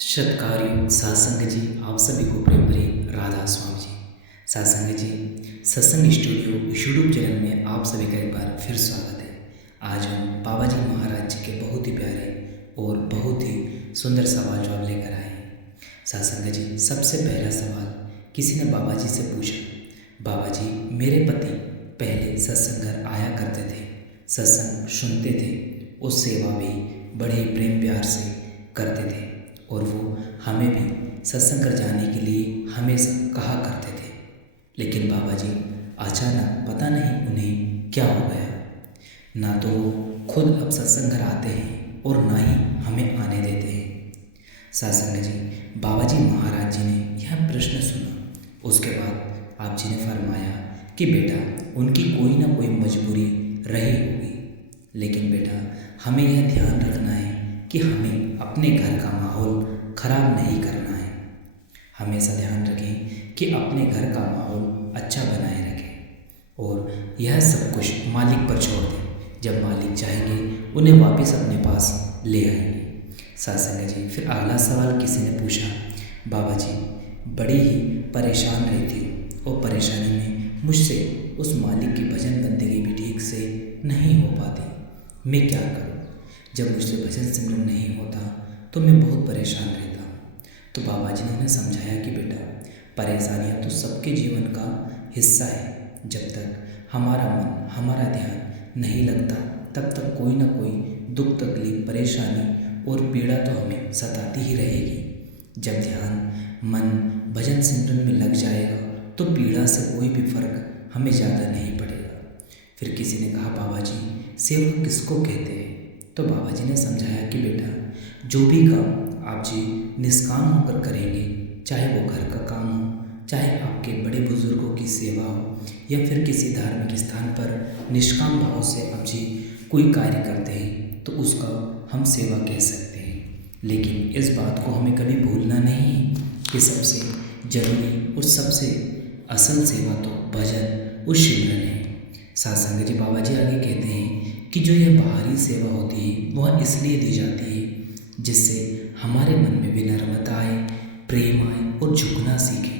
सत्कार्य सत्संग जी, आप सभी को प्रेम भरी राधा स्वामी जी। सत्संग जी, सत्संग स्टूडियो यूट्यूब चैनल में आप सभी का एक बार फिर स्वागत है। आज हम बाबा जी महाराज जी के बहुत ही प्यारे और बहुत ही सुंदर सवाल जवाब लेकर आए हैं। सत्संग जी, सबसे पहला सवाल किसी ने बाबा जी से पूछा, बाबा जी मेरे पति पहले सत्संग घर आया करते थे, सत्संग सुनते थे, उस सेवा भी बड़े प्रेम प्यार से करते थे और वो हमें भी सत्संग कर जाने के लिए हमेशा कहा करते थे। लेकिन बाबा जी अचानक पता नहीं उन्हें क्या हो गया, ना तो वो खुद अब सत्संग घर आते हैं और ना ही हमें आने देते हैं। सत्संग जी, बाबा जी महाराज जी ने यह प्रश्न सुना। उसके बाद आप जी ने फरमाया कि बेटा उनकी कोई ना कोई मजबूरी रही होगी, लेकिन बेटा हमें यह ध्यान रखना है कि हमें अपने घर का माहौल ख़राब नहीं करना है। हमेशा ध्यान रखें कि अपने घर का माहौल अच्छा बनाए रखें और यह सब कुछ मालिक पर छोड़ दें। जब मालिक चाहेंगे उन्हें वापस अपने पास ले आएंगे। सत्संग जी, फिर अगला सवाल किसी ने पूछा, बाबा जी बड़ी ही परेशान रहती हूँ और परेशानी में मुझसे उस मालिक की भजन बंदगी भी ठीक से नहीं हो पाती, मैं क्या करूँ? जब मुझसे भजन सिमरन नहीं होता तो मैं बहुत परेशान रहता हूँ। तो बाबा जी ने उन्हें समझाया कि बेटा परेशानियाँ तो सबके जीवन का हिस्सा है। जब तक हमारा मन हमारा ध्यान नहीं लगता तब तक कोई ना कोई दुख तकलीफ परेशानी और पीड़ा तो हमें सताती ही रहेगी। जब ध्यान मन भजन सिमरन में लग जाएगा तो पीड़ा से कोई भी फर्क हमें ज़्यादा नहीं पड़ेगा। फिर किसी ने कहा, बाबा जी सेवा किसको कहते हैं? तो बाबा जी ने समझाया कि बेटा जो भी काम आप जी निष्काम होकर करेंगे, चाहे वो घर का काम हो, चाहे आपके बड़े बुजुर्गों की सेवा हो, या फिर किसी धार्मिक स्थान पर निष्काम भाव से आप जी कोई कार्य करते हैं तो उसका हम सेवा कह सकते हैं। लेकिन इस बात को हमें कभी भूलना नहीं है कि सबसे जरूरी और सबसे असल सेवा तो भजन और सिमरन है। सत्संग जी, बाबा जी आगे कहते हैं कि जो यह बाहरी सेवा होती है वह इसलिए दी जाती है जिससे हमारे मन में विनम्रता आए, प्रेम आए और झुकना सीखे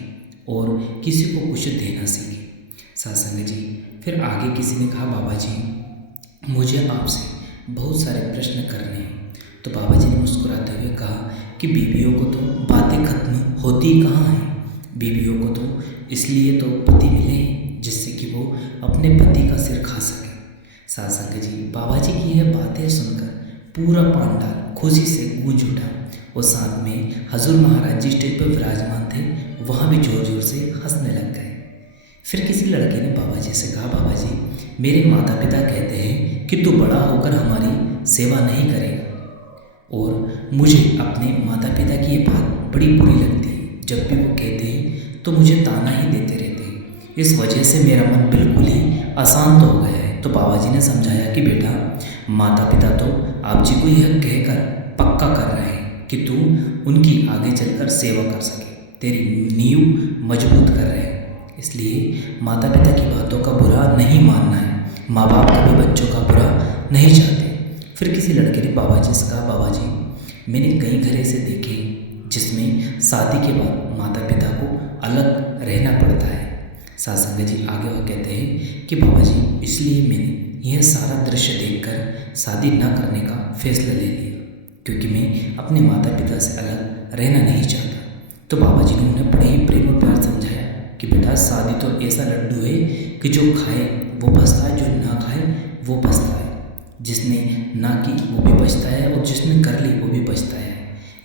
और किसी को कुछ देना सीखे। सत्संग जी, फिर आगे किसी ने कहा, बाबा जी मुझे आपसे बहुत सारे प्रश्न करने हैं। तो बाबा जी ने मुस्कुराते हुए कहा कि बीवियों को तो बातें खत्म होती कहाँ हैं, बीवियों को तो इसलिए तो पति मिले हैं जिससे कि वो अपने पति का सिर खा सके। सत्संग जी, बाबा जी की यह बातें सुनकर पूरा पांडाल खुशी से गूंज उठा और साथ में हजूर महाराज जी स्टेज पर विराजमान थे, वहाँ भी जोर जोर से हंसने लग गए। फिर किसी लड़के ने बाबा जी से कहा, बाबा जी मेरे माता पिता कहते हैं कि तू बड़ा होकर हमारी सेवा नहीं करेगा और मुझे अपने माता पिता की ये बात बड़ी बुरी लगती है। जब भी वो कहते हैं तो मुझे ताना ही देते रहते हैं, इस वजह से मेरा मन बिल्कुल ही अशांत हो गया है। तो बाबा जी ने समझाया कि बेटा माता पिता तो आप जी को यह कहकर पक्का कर रहे हैं कि तू उनकी आगे चलकर सेवा कर सके, तेरी नींव मजबूत कर रहे हैं, इसलिए माता पिता की बातों का बुरा नहीं मानना है। माँ बाप कभी बच्चों का बुरा नहीं चाहते। फिर किसी लड़के ने बाबा जी से कहा, बाबा जी मैंने कई घर ऐसे देखे जिसमें शादी के बाद माता पिता को अलग रहना पड़ता है। सत्संग जी, आगे वो कहते हैं कि बाबा जी इसलिए मैंने यह सारा दृश्य देखकर शादी न करने का फैसला ले लिया, क्योंकि मैं अपने माता पिता से अलग रहना नहीं चाहता। तो बाबा जी ने उन्हें बड़े ही प्रेम और प्यार समझाया कि बेटा शादी तो ऐसा लड्डू है कि जो खाए वो बचता है, जो ना खाए वो बचता है, जिसने ना की वो भी बचता है और जिसने कर ली वो भी बचता है।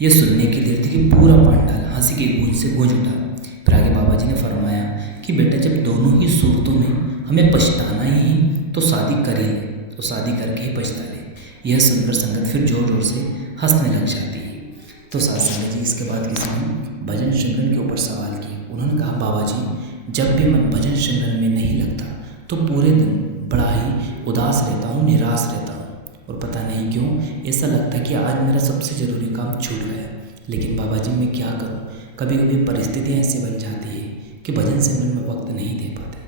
ये सुनने की देर थी कि पूरा पांडाल हंसी की गूंज से गूंज उठा। फिर आगे बाबा जी ने फरमाया कि बेटा जब दोनों ही सूरतों में हमें पछताना ही है तो शादी कर ही ले, तो शादी करके ही पछता ले। यह सुनकर संगत फिर जोर जोर से हंसने लग जाती है। तो सत्संग जी, इसके बाद किसी ने भजन सिमरन के ऊपर सवाल किया। उन्होंने कहा, बाबा जी जब भी मन भजन सिमरन में नहीं लगता तो पूरे दिन बड़ा ही उदास रहता हूँ, निराश रहता हूँ और पता नहीं क्यों ऐसा लगता है कि आज मेरा सबसे ज़रूरी काम छूट गया। लेकिन बाबा जी मैं क्या करूँ, कभी कभी परिस्थितियाँ ऐसी बन जाती है कि भजन सिमरन में वक्त नहीं दे पाते।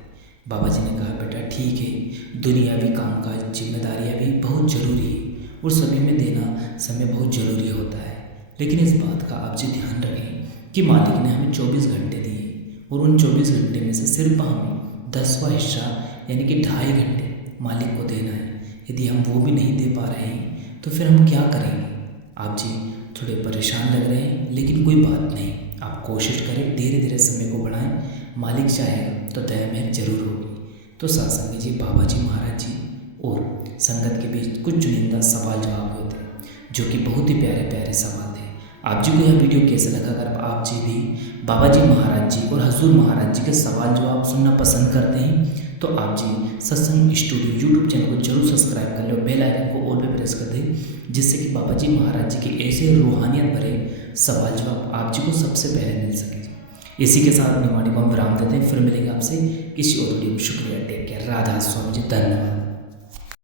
बाबा जी ने कहा, बेटा ठीक है, दुनियावी कामकाज जिम्मेदारियाँ भी बहुत ज़रूरी है और सभी में देना समय बहुत ज़रूरी होता है, लेकिन इस बात का आप जी ध्यान रखें कि मालिक ने हमें 24 घंटे दिए और उन 24 घंटे में से सिर्फ हमें 10वां हिस्सा यानी कि 2.5 घंटे मालिक को देना है। यदि हम वो भी नहीं दे पा रहे हैं तो फिर हम क्या करेंगे। आप जी थोड़े परेशान लग रहे हैं, लेकिन कोई बात नहीं, आप कोशिश करें, धीरे धीरे समय को बढ़ाएं। मालिक चाहेगा तो दया में जरूर होगी। तो सत्संग जी बाबा जी महाराज जी और संगत के बीच कुछ चुनिंदा सवाल जवाब होते हैं जो कि बहुत ही प्यारे प्यारे सवाल थे। आप जी को यह वीडियो कैसा लगा? अगर आप जी भी बाबा जी महाराज जी और हजूर महाराज जी के सवाल जवाब सुनना पसंद करते हैं तो आप जी सत्संग स्टूडियो यूट्यूब चैनल को जरूर सब्सक्राइब कर लो, बेल आइकन को ऑल पे प्रेस कर दें, जिससे कि बाबा जी महाराज जी के ऐसे रूहानियत भरे सवाल जवाब आप जी को सबसे पहले मिल सके। इसी के साथ अपनी वाणी को हम विराम देते हैं। फिर मिलेंगे आपसे किसी और वीडियो में। शुक्रिया, टेक केयर, राधा स्वामी जी, धन्यवाद।